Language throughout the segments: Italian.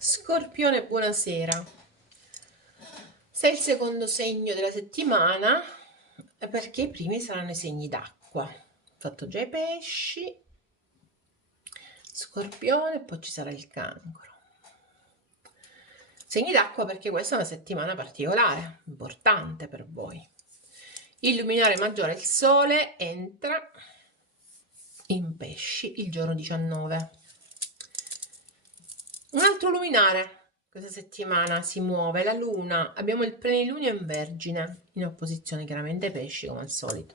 Scorpione, buonasera. Sei il secondo segno della settimana perché i primi saranno i segni d'acqua. Ho fatto già i pesci, Scorpione, poi ci sarà il Cancro. Segni d'acqua perché questa è una settimana particolare, importante per voi. Il luminare maggiore, il Sole, entra in Pesci il giorno 19. Un altro luminare questa settimana si muove, la Luna. Abbiamo il plenilunio in Vergine, in opposizione chiaramente ai Pesci come al solito.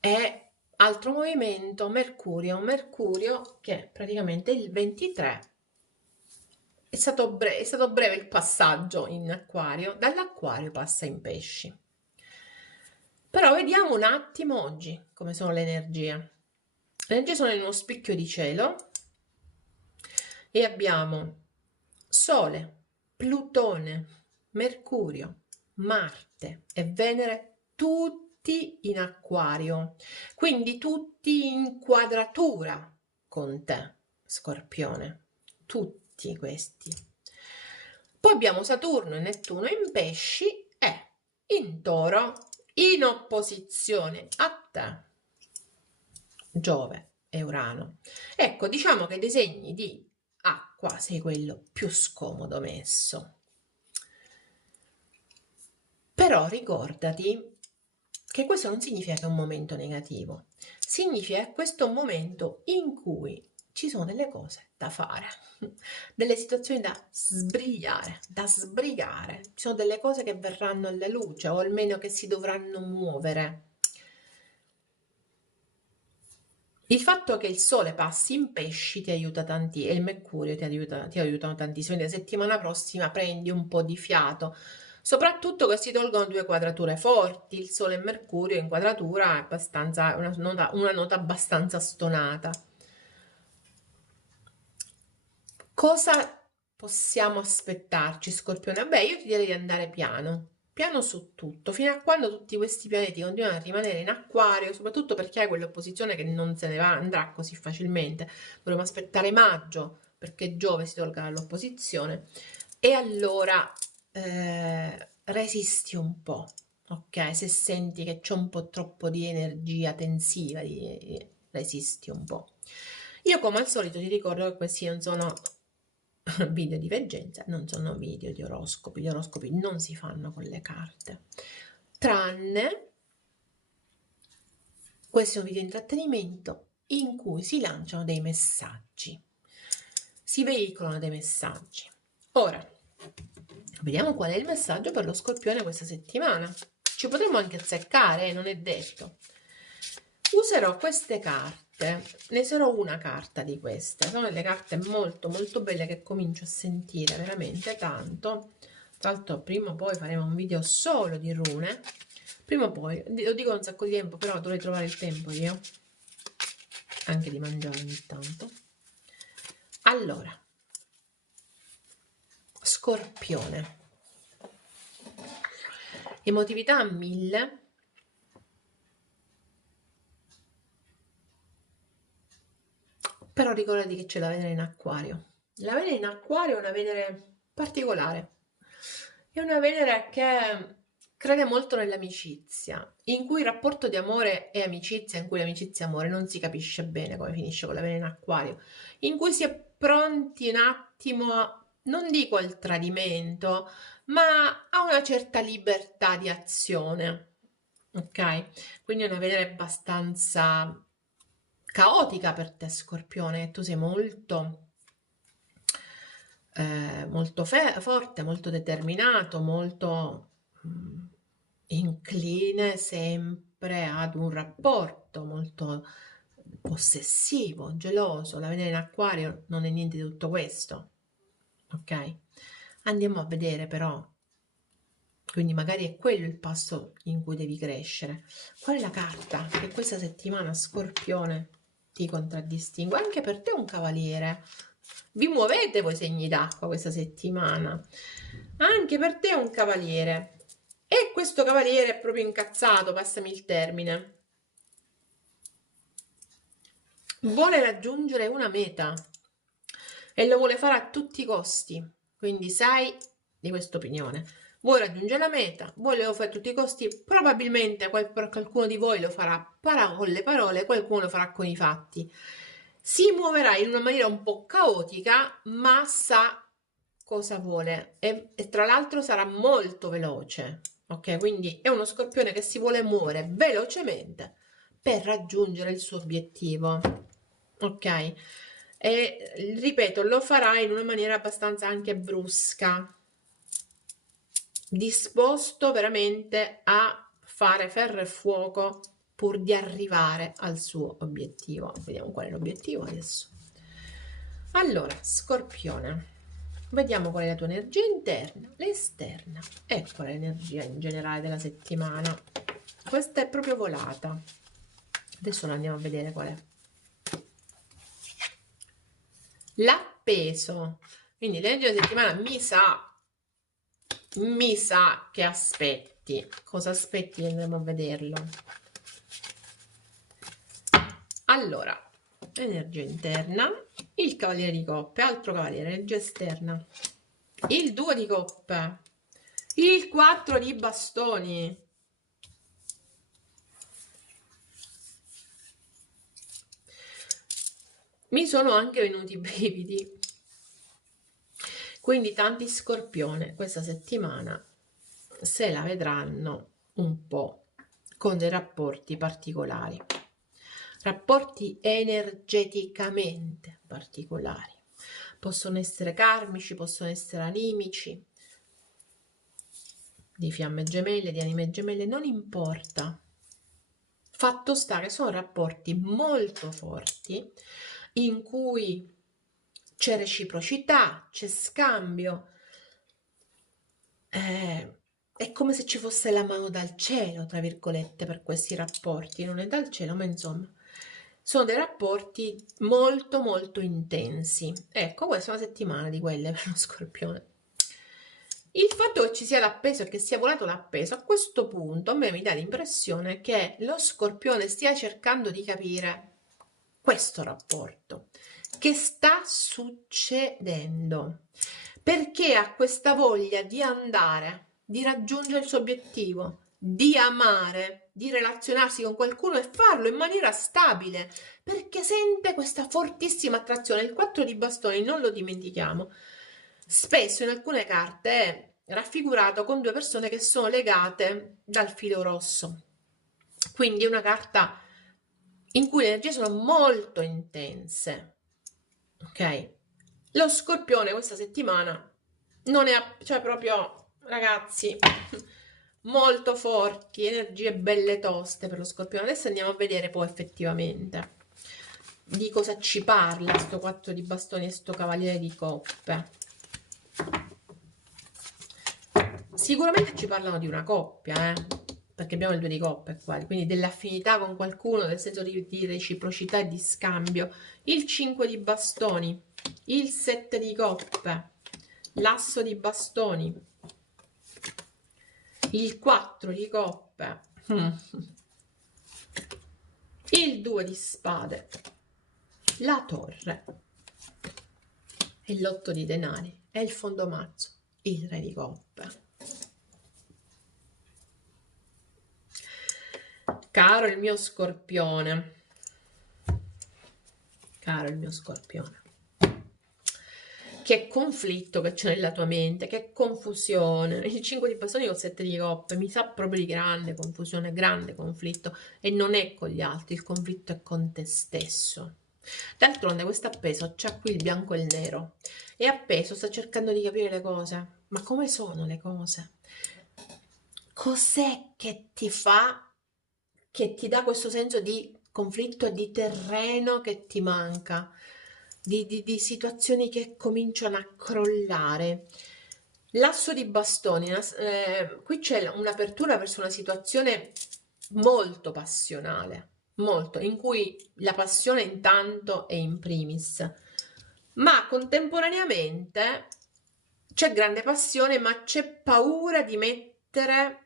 E altro movimento, Mercurio che praticamente il 23 è stato breve il passaggio in Acquario, dall'Acquario passa in Pesci. Però vediamo un attimo oggi come sono le energie. Le energie sono in uno spicchio di cielo e abbiamo Sole, Plutone, Mercurio, Marte e Venere tutti in Acquario, quindi tutti in quadratura con te, Scorpione, tutti questi. Poi abbiamo Saturno e Nettuno in Pesci e in Toro in opposizione a te, Giove e Urano. Ecco, diciamo che dei segni di acqua sei quello più scomodo messo. Però ricordati che questo non significa che è un momento negativo, significa che questo è un momento in cui ci sono delle cose da fare, delle situazioni da sbrigliare, da sbrigare, ci sono delle cose che verranno alla luce o almeno che si dovranno muovere. Il fatto che il Sole passi in Pesci ti aiuta tanti e il Mercurio ti aiutano tantissimo. Quindi la settimana prossima prendi un po' di fiato, soprattutto che si tolgono due quadrature forti. Il Sole e Mercurio in quadratura è abbastanza una nota abbastanza stonata. Cosa possiamo aspettarci, Scorpione? Beh, io ti direi di andare piano, piano su tutto, fino a quando tutti questi pianeti continuano a rimanere in Acquario, soprattutto perché hai quell'opposizione che non se ne va, andrà così facilmente. Dovremo aspettare maggio perché Giove si tolga dall'opposizione e allora resisti un po', ok? Se senti che c'è un po' troppo di energia tensiva, resisti un po'. Io come al solito ti ricordo che questi non sono video di veggenza, non sono video di oroscopi. Gli oroscopi non si fanno con le carte, tranne questo è un video di intrattenimento in cui si lanciano dei messaggi, si veicolano dei messaggi. Ora, vediamo qual è il messaggio per lo Scorpione questa settimana. Ci potremmo anche azzeccare, non è detto. Userò queste carte, ne userò una carta di queste, sono delle carte molto molto belle che comincio a sentire veramente tanto. Tra l'altro prima o poi faremo un video solo di rune, prima o poi, lo dico da un sacco di tempo, però dovrei trovare il tempo io, anche di mangiare ogni tanto. Allora, Scorpione, emotività a 1000. Però ricordati che c'è la Venere in Acquario. La Venere in Acquario è una Venere particolare. È una Venere che crede molto nell'amicizia, in cui il rapporto di amore e amicizia, in cui l'amicizia e amore non si capisce bene come finisce con la Venere in Acquario, in cui si è pronti un attimo, non dico al tradimento, ma a una certa libertà di azione. Ok? Quindi è una Venere abbastanza caotica per te, Scorpione. Tu sei molto forte, molto determinato, molto incline sempre ad un rapporto molto possessivo, geloso. La Venere in Acquario non è niente di tutto questo, ok? Andiamo a vedere però, quindi magari è quello il passo in cui devi crescere. Qual è la carta che questa settimana, Scorpione, ti contraddistingue? Anche per te è un cavaliere. Vi muovete voi segni d'acqua questa settimana. Anche per te è un cavaliere. E questo cavaliere è proprio incazzato, passami il termine. Vuole raggiungere una meta. e lo vuole fare a tutti i costi, quindi sei di questa opinione. Vuoi raggiungere la meta, vuoi lo fare a tutti i costi, probabilmente qualcuno di voi lo farà con le parole, qualcuno lo farà con i fatti. Si muoverà in una maniera un po' caotica, ma sa cosa vuole e tra l'altro sarà molto veloce, ok? Quindi è uno scorpione che si vuole muovere velocemente per raggiungere il suo obiettivo, ok? E ripeto, lo farà in una maniera abbastanza anche brusca, disposto veramente a fare ferro e fuoco pur di arrivare al suo obiettivo. Vediamo qual è l'obiettivo adesso. Allora, Scorpione, vediamo qual è la tua energia interna, l'esterna e qual è l'energia in generale della settimana. Questa è proprio volata. Adesso la andiamo a vedere qual è. L'appeso. Quindi l'energia della settimana mi sa che aspetti. Cosa aspetti? Andremo a vederlo. Allora, energia interna, il cavaliere di coppe, altro cavaliere, energia esterna, il 2 di coppe, il 4 di bastoni, mi sono anche venuti i brividi, quindi tanti Scorpione questa settimana se la vedranno un po' con dei rapporti particolari, rapporti energeticamente particolari. Possono essere karmici, possono essere animici, di fiamme gemelle, di anime gemelle, non importa. Fatto sta che sono rapporti molto forti in cui c'è reciprocità, c'è scambio, è come se ci fosse la mano dal cielo, tra virgolette, per questi rapporti. Non è dal cielo, ma insomma, sono dei rapporti molto molto intensi. Ecco, questa è una settimana di quelle per lo Scorpione. Il fatto che ci sia l'appeso e che sia volato l'appeso, a questo punto a me mi dà l'impressione che lo Scorpione stia cercando di capire questo rapporto. Che sta succedendo? Perché ha questa voglia di andare, di raggiungere il suo obiettivo, di amare, di relazionarsi con qualcuno e farlo in maniera stabile, perché sente questa fortissima attrazione. Il 4 di bastoni, non lo dimentichiamo, spesso in alcune carte è raffigurato con due persone che sono legate dal filo rosso. Quindi è una carta in cui le energie sono molto intense. Ok? Lo Scorpione questa settimana non è, cioè proprio, ragazzi, molto forti, energie belle toste per lo Scorpione. Adesso andiamo a vedere poi effettivamente di cosa ci parla sto 4 di bastoni e sto cavaliere di coppe. Sicuramente ci parlano di una coppia, perché abbiamo il 2 di coppe qua, quindi dell'affinità con qualcuno, nel senso di reciprocità e di scambio. Il 5 di bastoni, il 7 di coppe, l'asso di bastoni, il 4 di coppe, il 2 di spade, la torre e l'8 di denari e il fondo mazzo, il re di coppe. Caro il mio Scorpione, caro il mio Scorpione, che conflitto che c'è nella tua mente, che confusione. Il 5 di bastoni con 7 di coppe mi sa proprio di grande confusione, grande conflitto, e non è con gli altri, il conflitto è con te stesso. D'altronde questo appeso c'ha qui il bianco e il nero, è appeso, sta cercando di capire le cose, ma come sono le cose? Cos'è che ti fa, che ti dà questo senso di conflitto e di terreno che ti manca, di situazioni che cominciano a crollare? L'asso di bastoni, qui c'è un'apertura verso una situazione molto passionale, molto, in cui la passione intanto è in primis, ma contemporaneamente c'è grande passione, ma c'è paura di mettere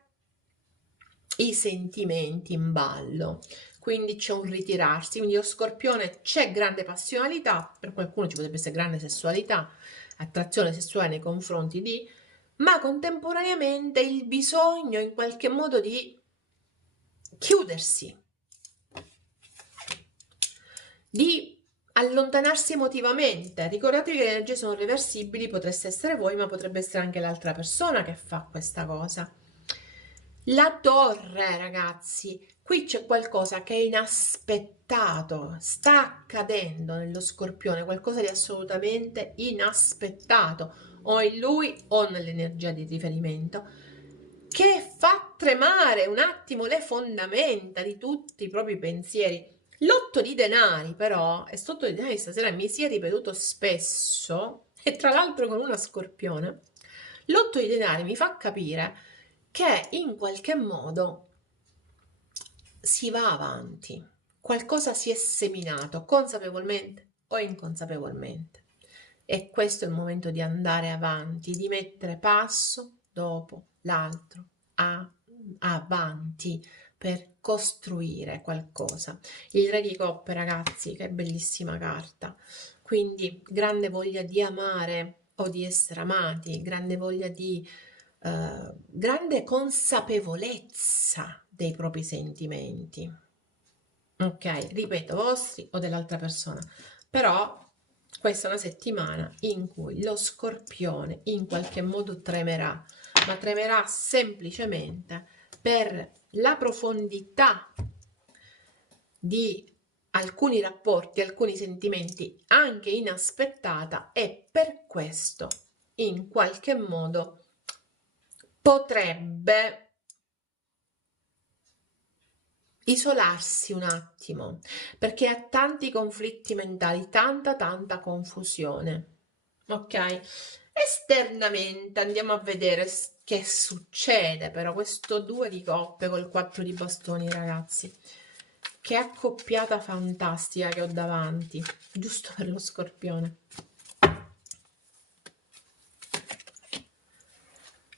i sentimenti in ballo. quindi c'è un ritirarsi. Quindi lo Scorpione c'è grande passionalità, per qualcuno ci potrebbe essere grande sessualità, attrazione sessuale nei confronti di, ma contemporaneamente il bisogno in qualche modo di chiudersi, di allontanarsi emotivamente. Ricordatevi che le energie sono reversibili, potreste essere voi, ma potrebbe essere anche l'altra persona che fa questa cosa. La torre, ragazzi, qui c'è qualcosa che è inaspettato, sta accadendo nello Scorpione, qualcosa di assolutamente inaspettato, o in lui o nell'energia di riferimento, che fa tremare un attimo le fondamenta di tutti i propri pensieri. L'otto di denari, però, e sotto di denari stasera mi si è ripetuto spesso, e tra l'altro con una Scorpione, l'otto di denari mi fa capire che in qualche modo si va avanti, qualcosa si è seminato, consapevolmente o inconsapevolmente. E questo è il momento di andare avanti, di mettere passo dopo l'altro avanti per costruire qualcosa. Il Re di Coppe, ragazzi, che bellissima carta. Quindi grande voglia di amare o di essere amati, grande voglia di grande consapevolezza dei propri sentimenti. Ok, ripeto, vostri o dell'altra persona. Però questa è una settimana in cui lo Scorpione in qualche modo tremerà, ma tremerà semplicemente per la profondità di alcuni rapporti, alcuni sentimenti anche inaspettata, e per questo in qualche modo potrebbe isolarsi un attimo, perché ha tanti conflitti mentali, tanta confusione. Ok? Esternamente andiamo a vedere che succede, però questo 2 di coppe col 4 di bastoni, ragazzi. Che accoppiata fantastica che ho davanti, giusto per lo Scorpione.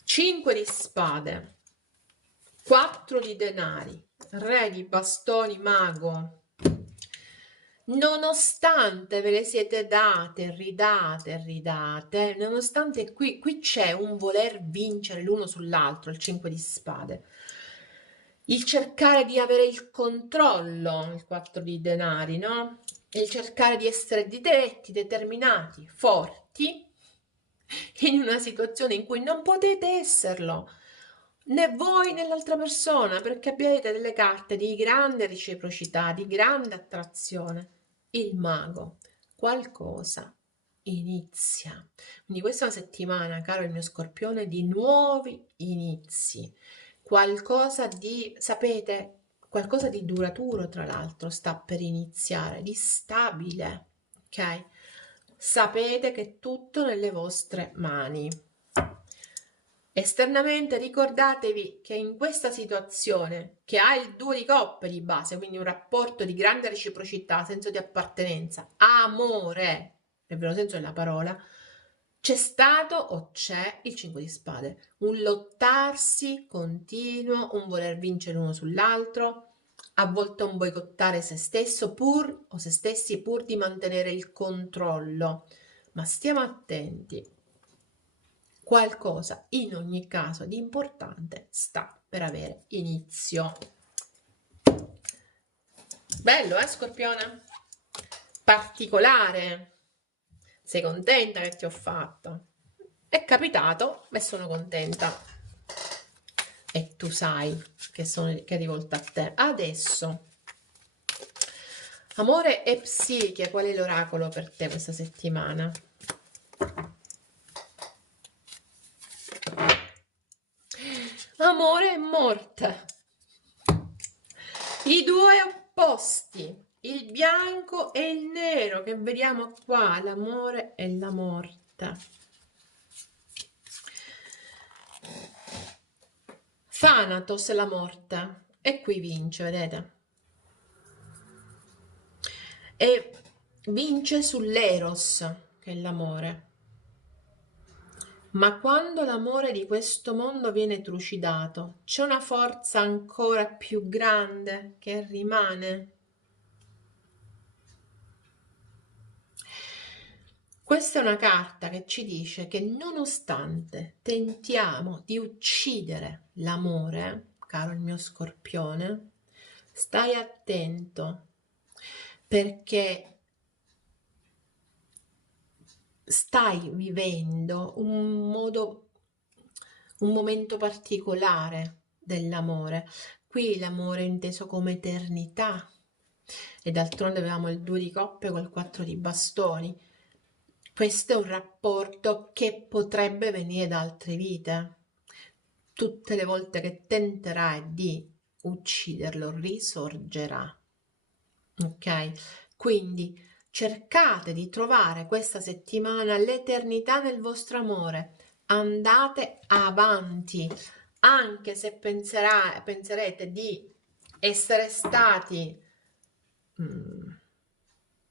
5 di spade, 4 di denari, Re di bastoni, mago. Nonostante ve le siete date, ridate, nonostante qui c'è un voler vincere l'uno sull'altro, il 5 di spade, il cercare di avere il controllo, il 4 di denari, no? Il cercare di essere diretti, determinati, forti, in una situazione in cui non potete esserlo, né voi né l'altra persona, perché abbiate delle carte di grande reciprocità, di grande attrazione. Il mago, qualcosa inizia. Quindi questa è una settimana, caro il mio Scorpione, di nuovi inizi. Qualcosa di, sapete, qualcosa di duraturo, tra l'altro, sta per iniziare, di stabile, ok? Sapete che è tutto nelle vostre mani. Esternamente ricordatevi che in questa situazione, che ha il 2 di coppe di base, quindi un rapporto di grande reciprocità, senso di appartenenza, amore, nel vero senso della parola, c'è stato o c'è il 5 di spade, un lottarsi continuo, un voler vincere uno sull'altro, a volte un boicottare se stesso pur o se stessi pur di mantenere il controllo. Ma stiamo attenti. Qualcosa in ogni caso di importante sta per avere inizio. Bello, Scorpione? Particolare. Sei contenta che ti ho fatto? È capitato e sono contenta. E tu sai che è rivolta a te. Adesso, amore e psiche, qual è l'oracolo per te questa settimana? Amore e morte, i due opposti, il bianco e il nero che vediamo qua, l'amore e la morte. Thanatos e la morte, e qui vince, vedete? E vince sull'eros, che è l'amore. Ma quando l'amore di questo mondo viene trucidato, c'è una forza ancora più grande che rimane. Questa è una carta che ci dice che nonostante tentiamo di uccidere l'amore, caro il mio Scorpione, stai attento perché stai vivendo un momento particolare dell'amore. Qui l'amore è inteso come eternità e d'altronde avevamo il 2 di coppe col 4 di bastoni. Questo è un rapporto che potrebbe venire da altre vite. Tutte le volte che tenterai di ucciderlo, risorgerà. Ok? Quindi cercate di trovare questa settimana l'eternità nel vostro amore. Andate avanti, anche se penserete di essere stati, mm,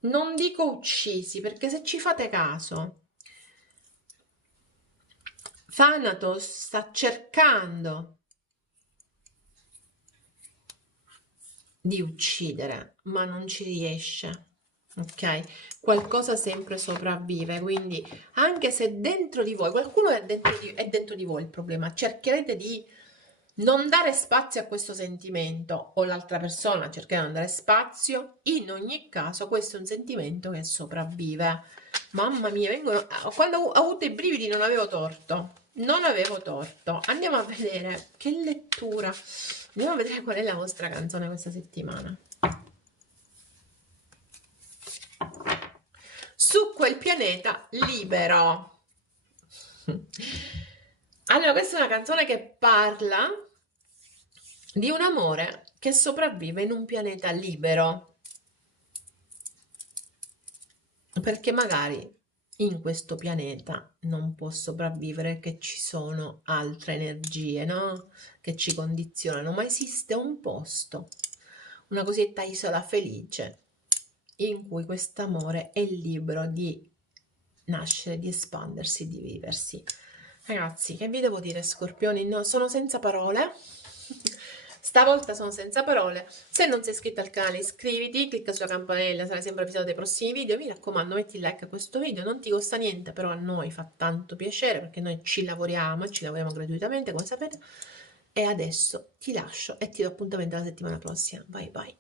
non dico uccisi, perché se ci fate caso, Thanatos sta cercando di uccidere, ma non ci riesce. Ok? Qualcosa sempre sopravvive, quindi anche se dentro di voi, qualcuno è dentro di voi il problema, cercherete di non dare spazio a questo sentimento o l'altra persona cercherà di non dare spazio, in ogni caso questo è un sentimento che sopravvive. Mamma mia, quando ho avuto i brividi non avevo torto, non avevo torto. Andiamo a vedere che lettura, andiamo a vedere qual è la vostra canzone questa settimana. Su quel pianeta libero. Allora, questa è una canzone che parla di un amore che sopravvive in un pianeta libero, perché magari in questo pianeta non può sopravvivere, che ci sono altre energie, no? Che ci condizionano, ma esiste un posto, una cosiddetta isola felice, in cui quest'amore è libero di nascere, di espandersi, di viversi. Ragazzi, che vi devo dire, Scorpioni? No, sono senza parole. Stavolta sono senza parole. Se non sei iscritto al canale, iscriviti, clicca sulla campanella, sarai sempre avvisato dei prossimi video. Mi raccomando, metti like a questo video, non ti costa niente, però a noi fa tanto piacere perché noi ci lavoriamo e ci lavoriamo gratuitamente, come sapete. E adesso ti lascio e ti do appuntamento la settimana prossima. Bye bye.